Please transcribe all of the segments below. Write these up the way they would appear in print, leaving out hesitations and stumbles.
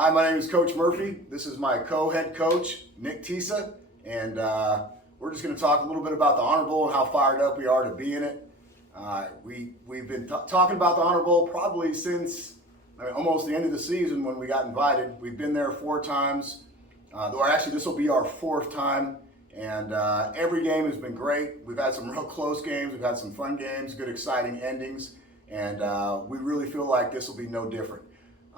Hi, my name is Coach Murphy. This is my co-head coach, Nick Tisha, and we're just going to talk a little bit about the Honor Bowl and how fired up we are to be in it. We've been talking about the Honor Bowl probably since almost the end of the season when we got invited. We've been there 4 times, or actually this will be our 4th time, and every game has been great. We've had some real close games, we've had some fun games, good exciting endings, and we really feel like this will be no different.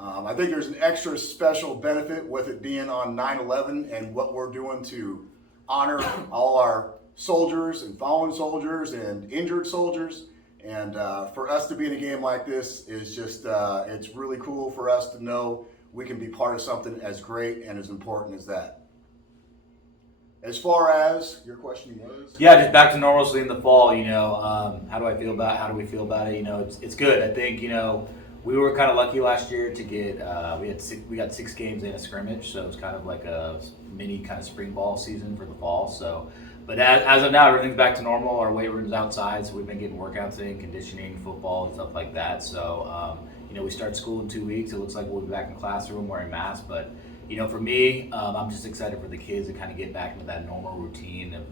I think there's an extra special benefit with it being on 9/11 and what we're doing to honor all our soldiers and fallen soldiers and injured soldiers. And for us to be in a game like this is just, it's really cool for us to know we can be part of something as great and as important as that. As far as your question was? Yeah, just back to normalcy in the fall, how do we feel about it? It's good. I think, we were kind of lucky last year to get, we got 6 games in a scrimmage, so it was kind of like a mini kind of spring ball season for the fall. So, but as of now, everything's back to normal. Our weight room's outside, so we've been getting workouts in, conditioning, football, and stuff like that. So, we start school in 2 weeks. It looks like we'll be back in classroom wearing masks, but for me, I'm just excited for the kids to kind of get back into that normal routine of,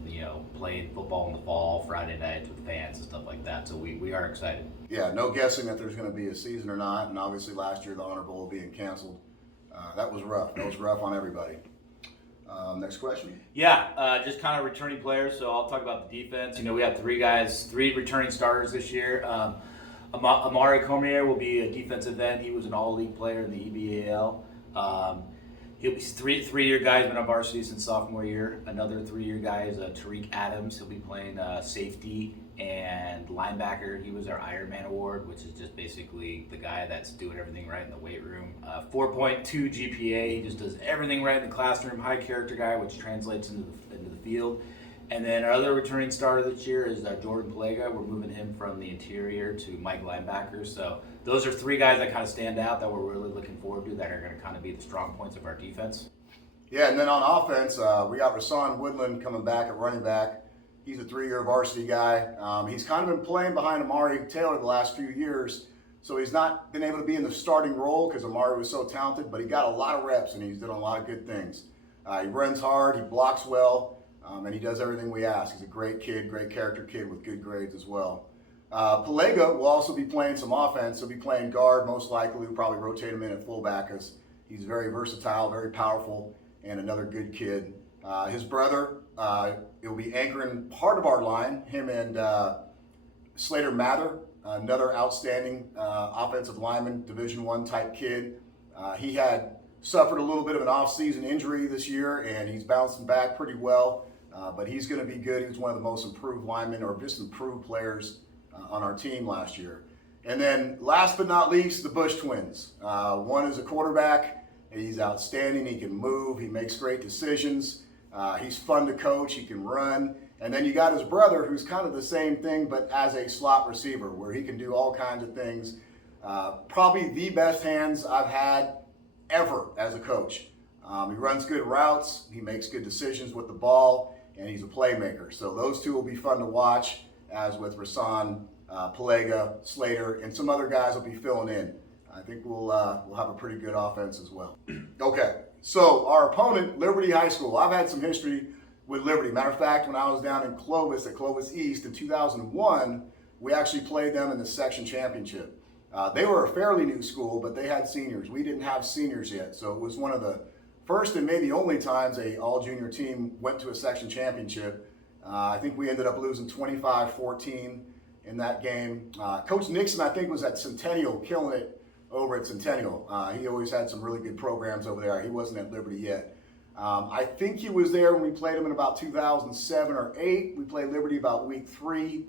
playing football in the fall, Friday nights with fans and stuff like that. So we are excited. Yeah, no guessing that there's going to be a season or not. And obviously last year, the Honor Bowl being canceled, that was rough. That was rough on everybody. Next question. Yeah, just kind of returning players. So I'll talk about the defense. We have 3 returning starters this year. Amari Cormier will be a defensive end. He was an all-league player in the EBAL. He'll be 3-year guy. He's been on varsity since sophomore year. Another 3-year guy is Tariq Adams. He'll be playing safety and linebacker. He was our Iron Man Award, which is just basically the guy that's doing everything right in the weight room. 4.2 GPA. He just does everything right in the classroom. High character guy, which translates into the field. And then our other returning starter this year is Jordan Palega. We're moving him from the interior to Mike linebacker. So those are 3 guys that kind of stand out that we're really looking forward to that are going to kind of be the strong points of our defense. Yeah, and then on offense, we got Rasan Woodland coming back at running back. He's a 3-year varsity guy. He's kind of been playing behind Amari Taylor the last few years, so he's not been able to be in the starting role because Amari was so talented, but he got a lot of reps and he's done a lot of good things. He runs hard, he blocks well, and he does everything we ask. He's a great kid, great character kid with good grades as well. Palega will also be playing some offense. He'll be playing guard most likely. We'll probably rotate him in at fullback because he's very versatile, very powerful, and another good kid. His brother, will be anchoring part of our line, him and Slater Mather, another outstanding offensive lineman, Division I type kid. He had suffered a little bit of an off-season injury this year, and he's bouncing back pretty well. But he's going to be good. He was one of the most improved linemen or just improved players on our team last year. And then last but not least, the Bush twins. One is a quarterback. He's outstanding. He can move. He makes great decisions. He's fun to coach. He can run. And then you got his brother, who's kind of the same thing, but as a slot receiver, where he can do all kinds of things. Probably the best hands I've had ever as a coach. He runs good routes. He makes good decisions with the ball. And he's a playmaker. So those 2 will be fun to watch, as with Rasan, Palega, Slater, and some other guys will be filling in. I think we'll have a pretty good offense as well. Okay, so our opponent, Liberty High School. I've had some history with Liberty. Matter of fact, when I was down in Clovis at Clovis East in 2001, we actually played them in the section championship. They were a fairly new school, but they had seniors. We didn't have seniors yet, so it was one of the first and maybe only times a all-junior team went to a section championship. I think we ended up losing 25-14 in that game. Coach Nixon, I think, was at Centennial, killing it over at Centennial. He always had some really good programs over there. He wasn't at Liberty yet. I think he was there when we played him in about 2007 or 8. We played Liberty about week 3.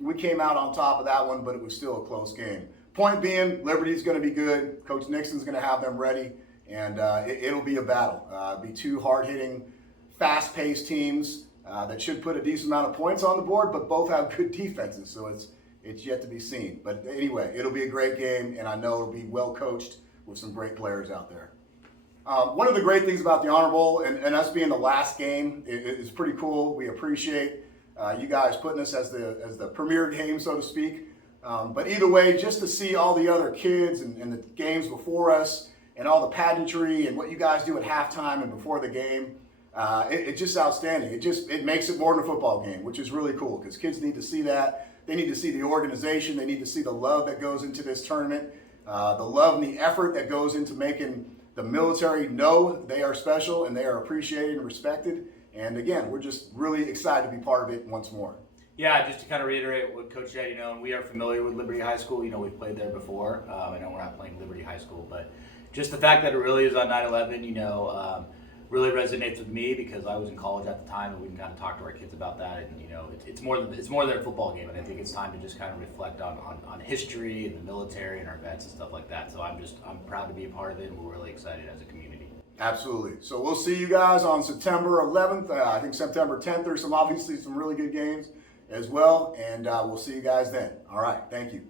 We came out on top of that one, but it was still a close game. Point being, Liberty's going to be good. Coach Nixon's going to have them ready. And it'll be a battle. It'll be 2 hard-hitting, fast-paced teams that should put a decent amount of points on the board, but both have good defenses, so it's yet to be seen. But anyway, it'll be a great game, and I know it'll be well coached with some great players out there. One of the great things about the Honor Bowl and us being the last game is pretty cool. We appreciate you guys putting us as the premier game, so to speak. But either way, just to see all the other kids and the games before us, and all the pageantry and what you guys do at halftime and before the game. It's just outstanding. It makes it more than a football game, which is really cool because kids need to see that. They need to see the organization. They need to see the love that goes into this tournament, the love and the effort that goes into making the military know they are special and they are appreciated and respected. And again, we're just really excited to be part of it once more. Yeah, just to kind of reiterate what Coach said, and we are familiar with Liberty High School. We've played there before. I know we're not playing Liberty High School, but just the fact that it really is on 9/11, really resonates with me because I was in college at the time, and we can kind of talk to our kids about that. And it's more than a football game, and I think it's time to just kind of reflect on history and the military and our vets and stuff like that. So I'm proud to be a part of it, and we're really excited as a community. Absolutely. So we'll see you guys on September 11th. I think September 10th. There's obviously some really good games as well, and we'll see you guys then. All right. Thank you.